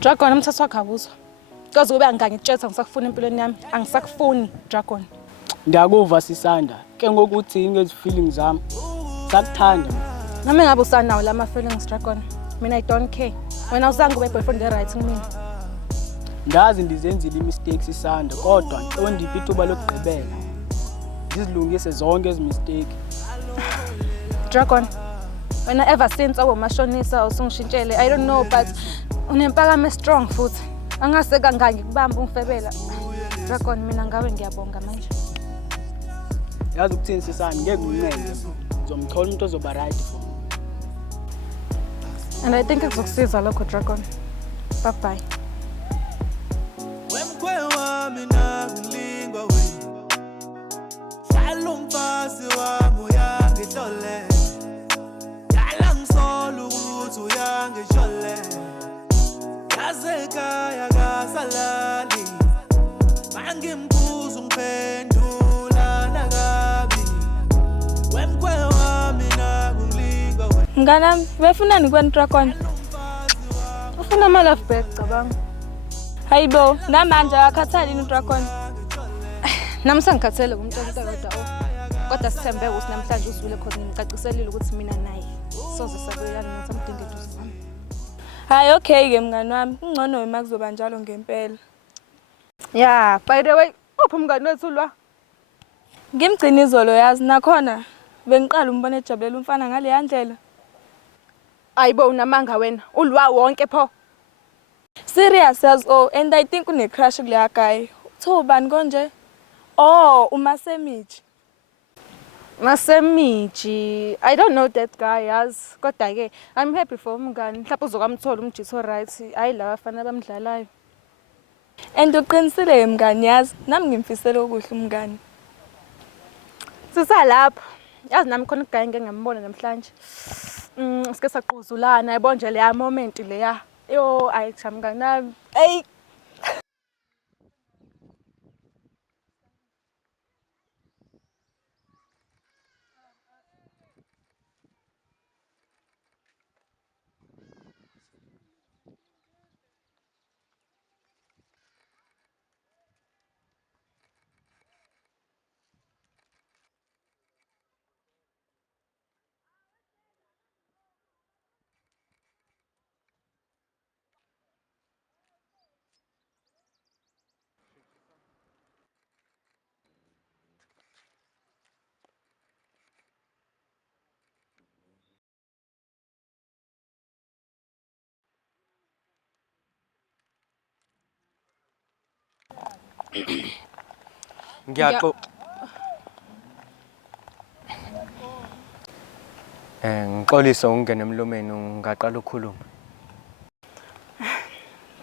Dragon umthatha wakhe awuzwa. Kaze kube angangitshela ngisakufuna empilweni yami. Angisakufuni Dragon. Ndiyakuva Sisanda, ke ngokuthi ingezi feelings zami. Sakuthanda. Nami ngabe usanawo lama feelings Dragon. Mina I don't care. Wena uzange ube boyfriend right kimi. Ndazi ndizenzile imistakes Sisanda, kodwa ndiphi ithuba lokugqibela. Ngizilungise zonke ezi mistake. Dragon. Wena ever since awumashonisa usungishintshele, I don't know but unempakame strong futhi. Angase kangaki kubamba ungifebela. Dragon mina ngawe ngiyabonga manje. Yazi ukuthini Sisanda, ngeke ngincede. Ngizomthola umuntu ozoba right for me. And I think kuzokusiza lokho Dragon. Bye bye. Wemkwe wami nangilingwa wena. Hlala umfazi wami uyangidole. Yala ngisola ukuthi uyangijole. Yaze ekhaya kasalali. Mangimbuza ungiphendula nakabi. Wemkwe wami nangilingwa wena. Mnganami, befunani kweni Dragon? Ufuna ama love back cabanga. Hayibo, namanje akakhathali uDragon. Nami sengikhathele kumtshela into kodwa kodwa sithembe ukuthi namhlanje usivile khona ngimcaciselile ukuthi mina naye soze sabuyelana nathi amdinge eduze sami. Hayi okay ke mngani wami, ungcono uma kuzoba njalo ngempela. Yeah, by the way, uphi umngani wethu lwa? Ngimgcina izolo yazi nakhona bengiqala umbone ejabulela umfana ngale yandlela. Ayibo unamanga wena, ulwa wonke pho. Serious as oh, and I think une crush kuleya guy. Thobani konje? Oh, uMasemiji. Masemiji, I don't know that guy yazi. Kodwa ke I'm happy for umngani. Mhlawumbe uzokamthola umjitho right. Hayi la bafana bamdlalayo. And uqinisile mngani yazi, nami ngimfisela okuhle umngani. Sisalapha. Yazi nami khona uguy ngeke ngambona namhlanje. Sike saqhuzulana yabo nje leya moment leya. Yo ayichamka nami. Hey. Ngixolisa ungene emlomeni ungaqala ukukhuluma.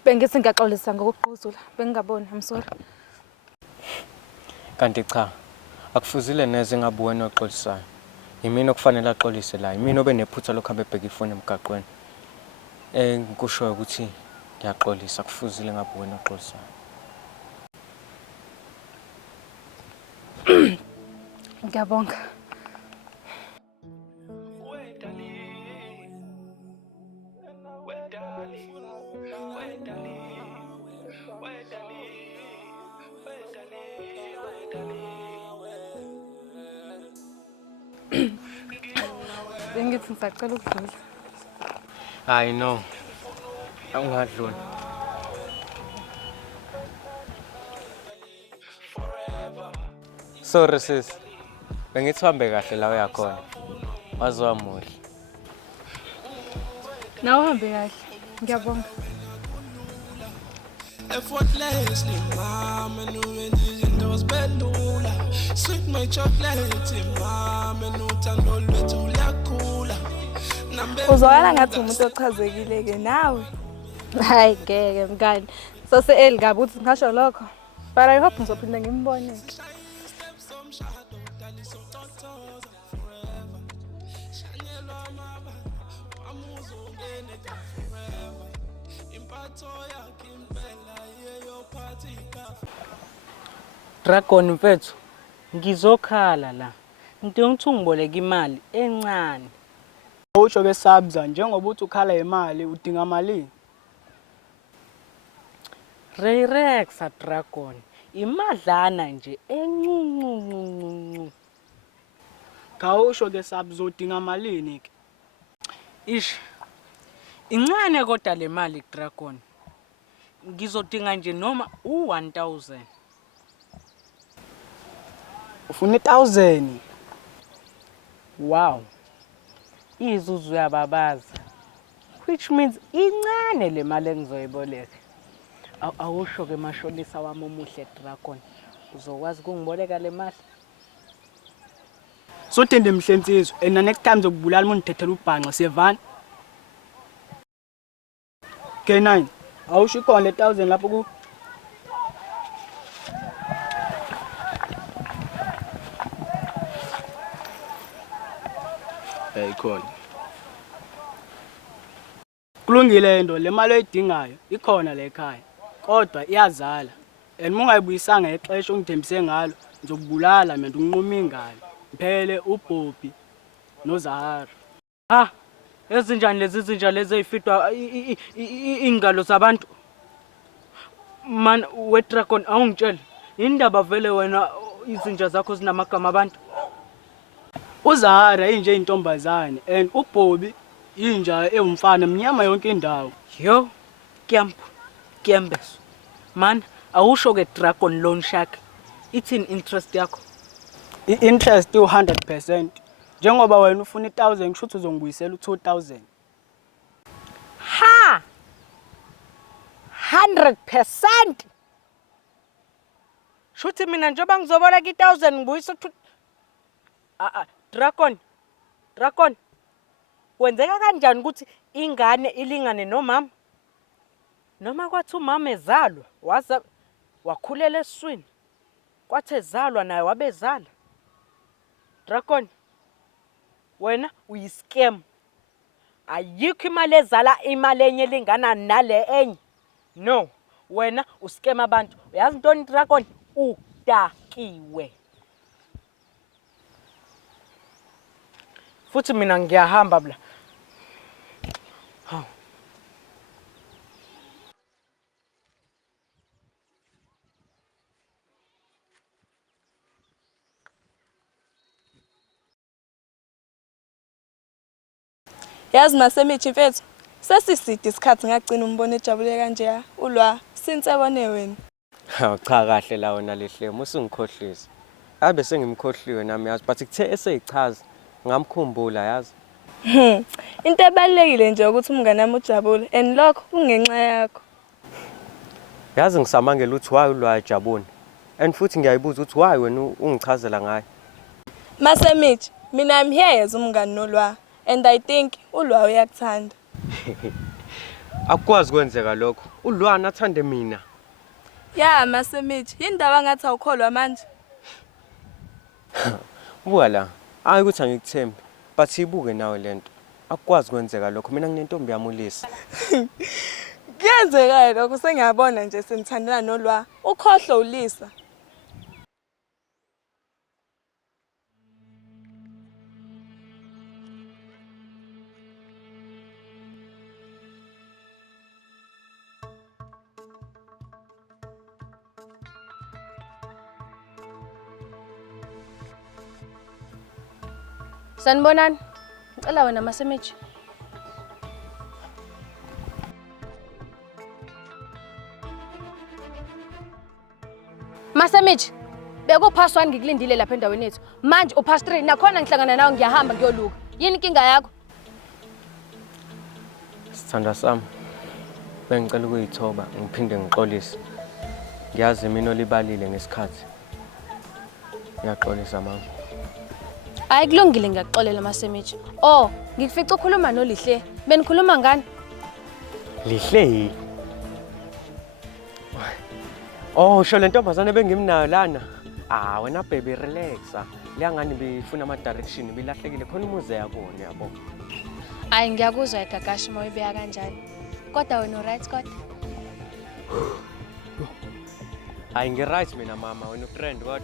Bengithi ngiyaxolisa ngokuqhuzula. Bengingaboni, I'm sorry. Kanti cha, akufuzile neze ngabe wena oxolisayo. Yimina okufanele axolise la. Yimina obenephutha lokhambe ebheka ifoni emgaqweni. Ngikusho ukuthi ngiyaxolisa, akufuzile ngabe wena oxolisayo. Ngiyabonga. Bengithi ngisacela ukudlula. I know. Ungadluli. Sorry sis. Bengithi hambe kahle la uyakhona. Wazwa muhle. Nawe uhambe kahle. Ngiyabonga. Effortlessly, mama, no izinto zibelula. Sweet my chocolate, mama, no thando lwethu liyakhula. Uzwakala ngathi umuntu ochazekile ke nawe. Hayi ngeke mngani. Sose elikabi uthi ngisho lokho. But I hope ngizophinda ngimbone. Dragon mfethu, ngizokhala la. Ngidinga ukuthi ungiboleke imali encane. Usho ke sabza njengoba uthi ukhala imali udinga malini? Rayrexa Dragon imadlana nje encuncuncu. Kawusho ke sabuzodinga malini ke? Ish. Incane kodwa le mali Dragon. Ngizodinga nje noma u1000. Ufuna 1000. Wow. Izuzu yababaza. Which means incane le mali engizoyiboleka. Awusho ke mashonisa wami omuhle Dragon. Uzokwazi ukungiboleka le mali? Sothende mhlensizwe and next time zokubulala umuntu thethela ubhanqa siyevana. K9. Awusho ikhona le 1000 lapho ku ikhona. Kulungile ndo le mali oyidingayo ikhona la ekhaya. Kodwa iyazala. And mungayibuyisanga exesha ongithembise ngalo ngizokubulala mina unquma ingalo. Phele uBobby noZahara. Ha, ezinjani lezi zinja lezi ezifitwa ingalo zabantu? Man, we Dragon awungitshela. Indaba vele wena izinja zakho zinamagama abantu. uZahara inje intombazane and uBobby inja ewumfana emnyama yonke indawo. Yo, Kyambeso. Man, awusho ke Dragon loan shark. Ithini interest yakho? I-interest 100%. Njengoba wena ufuna 1000 kusho ukuthi uzongibuyisela u2000. Ha! 100%. Shuthi mina njoba ngizoboleka 1000 ngibuyisa Dragon. Kwenzeka kanjani ukuthi ingane ilingane nomama? Noma kwathi umama ezalwa, wakhulela eswini. Kwathi ezalwa naye wabezala. Dragon, wena uyiscam. Ayikho imali ezala imali enye elingana nale enye. No, wena uscam abantu. Uyazi ntoni Dragon? Udakiwe. Futhi mina ngiyahamba bla. Yazi Masemithi mfethu, sesiside isikhathi ngagcina umbone ejabule kanje ulwa since ebone wena. Hawu cha kahle la wena lehlemo usungikhohlisa. Abe sengimkhohliwe nami yazi but kuthe eseyichaza ngamkhumbula yazi. Into ebalekile nje ukuthi umngane wami ujabule and lokho kungenxa yakho. Yazi ngisamangela ukuthi why ulwa ejabuni. And futhi ngiyayibuza ukuthi why wena ungichazela ngayo. Masemithi, mina I'm here as umngane nolwa and I think ulwa uyakuthanda. Akukwazi kwenzeka lokho. Ulwana athande mina. Ya Masemithi, indaba ngathi awukholwa manje. Buka la, hayi ukuthi angikuthembi, but ibuke nawe lento. Akukwazi kwenzeka lokho. Mina nginentombi yami uLisa. Kuyenzeka lokho sengiyabona nje senithandana nolwa. Ukhohlo uLisa. Sanibonani. Ngicela wena Masemithi. Masemithi, bekuphaswani ngikulindile lapha endaweni yethu. Manje uphase 3 nakhona ngihlangana nawe ngiyahamba ngiyoluka. Yini inkinga yakho? Sithanda sami. Bengicela ukuyithoba ngiphinde ngixolise. Ngiyazi mina olibalile ngesikhathi. Ngiyaxolisa mama. Hayi kulungile ngiyaxolela Masemithi. Oh, ngikufica ukhuluma noLihle. Benikhuluma ngani? Lihle. Oh, sho le ntombazane bengimnayo lana. Ah, wena baby relaxa. Liyangani bifuna ama direction bilahlekile khona umuze yakona yabo. Hayi ngiyakuzwa igagashi mawuyibeka kanjalo. Kodwa wena right kodwa? Hayi ngiright mina mama wena friend kodwa.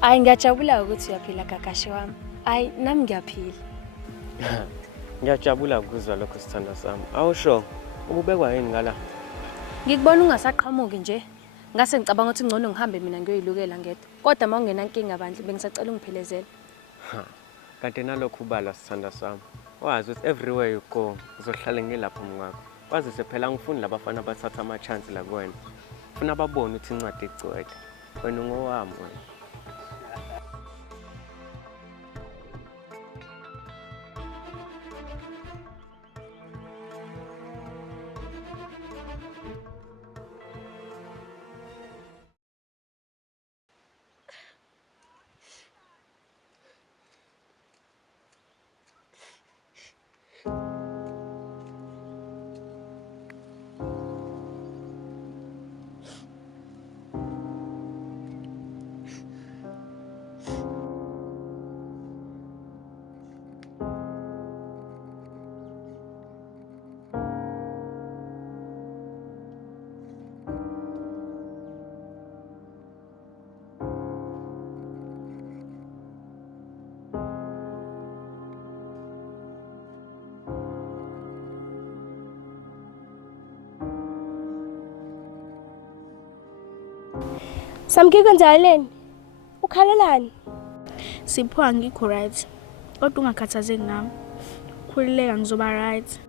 Hayi ngiyajabula ukuthi uyaphila gagashi wami. Hayi nami ngiyaphila. Ngiyajabula ukuzwa lokho sithanda sami. Awusho ububekwa yini ngala? Ngikubona ungasaqhamuki nje. Ngase ngicabanga ukuthi ngcono ngihambe mina ngiyoyilukela ngedwa. Kodwa mawungenankinga bandle bengisacela ungiphelezela. Kanti nalokhu ubala sithanda sami. Wazi ukuthi everywhere you go uzohlala ngilapho mngakho. Kwazise phela ngifuni labafana abathatha ama chance la kuwena. Ufuna babone ukuthi incwadi igcwele. Wena ngowami wena. Samke kwenzakaleni? Ukhalelani? Sipho angikho right. Kodwa ungakhathazeki ngami. Khulileka ngizoba right.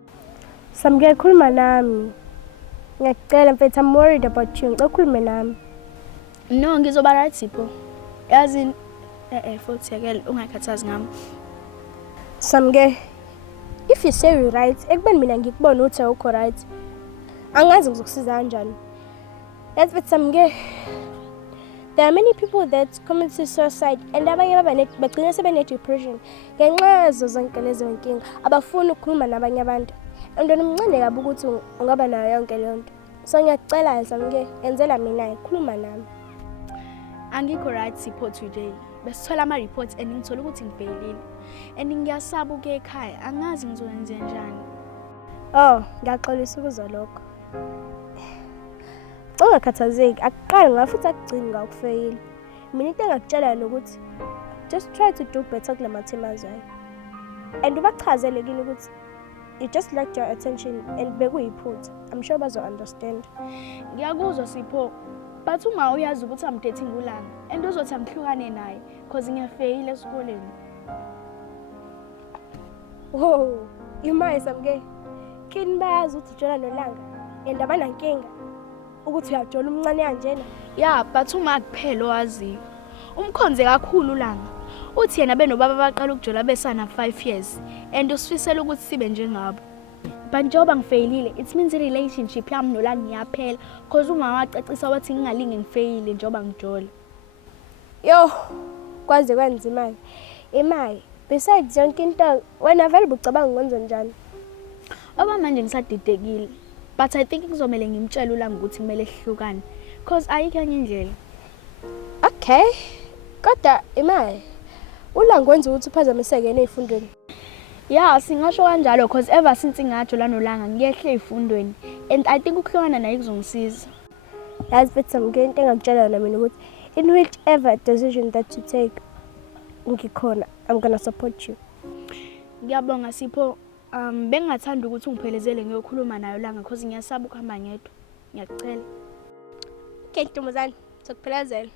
Samke khuluma nami. Ngiyacela mfethu, I'm worried about you. Ngicela ukhulume nami. No, ngizoba right Sipho. Yazi futhi yakele ungakhathazi ngami. Samke, if you say you're right, ekubeni mina ngikubona ukuthi awukho right. Angazi ngizokusiza kanjani. That's what Samke. There are many people that commit suicide and abanye bagcina sebene depression. Ngenxa yazo zonke lezo nkinga abafuni ukukhuluma nabanye abantu. Umntwana omncane kabi ukuthi ungaba nayo yonke le nto. So ngiyacela Samke, enzela mina khuluma nami. Angikho right Sipho today. Besithola ama reports and ngithola ukuthi ngibhekile. And ngiyasaba uke ekhaya. Angazi ngizokwenza njani. Oh, ngiyaxolisa ukuzwa lokho. Ungakhathazeki, akuqali ngafuthi akugcini ngakufeyila. Mina into engakutshela ukuthi just try to do better kula mathema azayo. And ubachazele kini ukuthi you just lacked your attention and bekuyiphutha. I'm sure bazo understand. Ngiyakuzwa Sipho. But uma uyazi ukuthi I'm dating uLanga and uzothi angihlukane naye because ngiyafeyila esikoleni. Whoa, imaye Samke. Kini bayazi ukuthi ujola noLanga and abanankinga. Ukuthi uyajola umncane kanjena. Yeah, but uma kuphela owaziyo. Umkhonze kakhulu uLanga. Uthi yena benobaba baqala ukujola besana 5 years and usifisela ukuthi sibe njengabo. But njengoba ngifeyilile, it means relationship yami noLanga iyaphela because uma wacacisa wathi ngingalinge ngifeyile njengoba ngijola. Yo, kwaze kwanzima. Imaye, besides yonke into, wena vele ubucabanga ngwenza njani? Oba manje ngisadidekile. But I think ngizomela ngimtshela uLanga ukuthi kumele sihlukane because ayikho enye indlela. Okay. Kodwa Imaye, uLanga wenza ukuthi uphazamiseke ezifundweni. Yeah, singasho kanjalo because ever since ngajola noLanga ngiyehle ezifundweni and I think ukuhlukana naye kuzongisiza. Yazi futhi Samke into engakutshela na mina ukuthi in whichever decision that you take, ngikhona, I'm going to support you. Ngiyabonga Sipho. Bengathanda ukuthi ngiphelezele ngiyokhuluma nayo uLanga because ngiyasaba ukuhamba ngedwa. Ngiyacela. Okay, Ntombazane, sokuphelezela.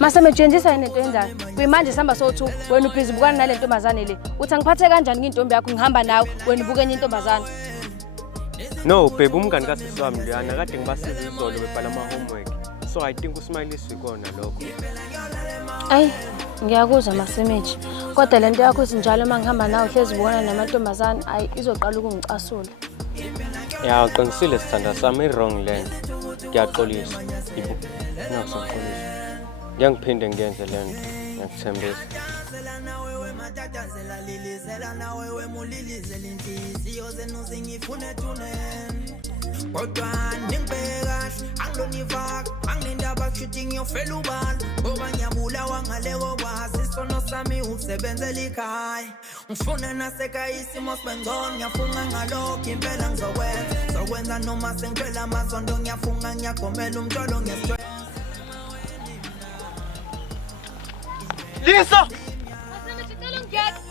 Mase mejenzisa yini into yenzayo? Kuyimanje sihamba so2, wena ubhizi bukana nale ntombazane le. Uthi angiphathe kanjani ngintombi yakho ngihamba nawe, wena ubuke enye intombazane? No, babe, umngani kasisi wami Luyana kade ngibasiza izolo bebhala ama homework. So I think uSmile isikona lokho. Ay, Ngiyakuzwa Masimeji. Kodwa lento yakho isinjalo uma ngihamba nawe hlezi ubona namantombazane ayi izoqala ukungicasula. Ya uqinisile sithanda sami i-wrong lento. Ngiyaxolisa. Ibu. Ngiyakuxolisa. Ngiyangiphinde ngiyenze lento. Ngiyakuthembisa. Kodwa ningibheka angilonifaka angilindaba shooting yofela ubala ngoba ngiyabulawa ngaleko kwazi isono sami usebenzela ikhaya ngifuna nasekhaya isimo sibengcono ngiyafunga ngalokho impela ngizokwenza noma sengicela amazondo ngiyafunga ngiyagomela umtsholo ngiyasithola Lisa! Masimeji cela ungiyeke.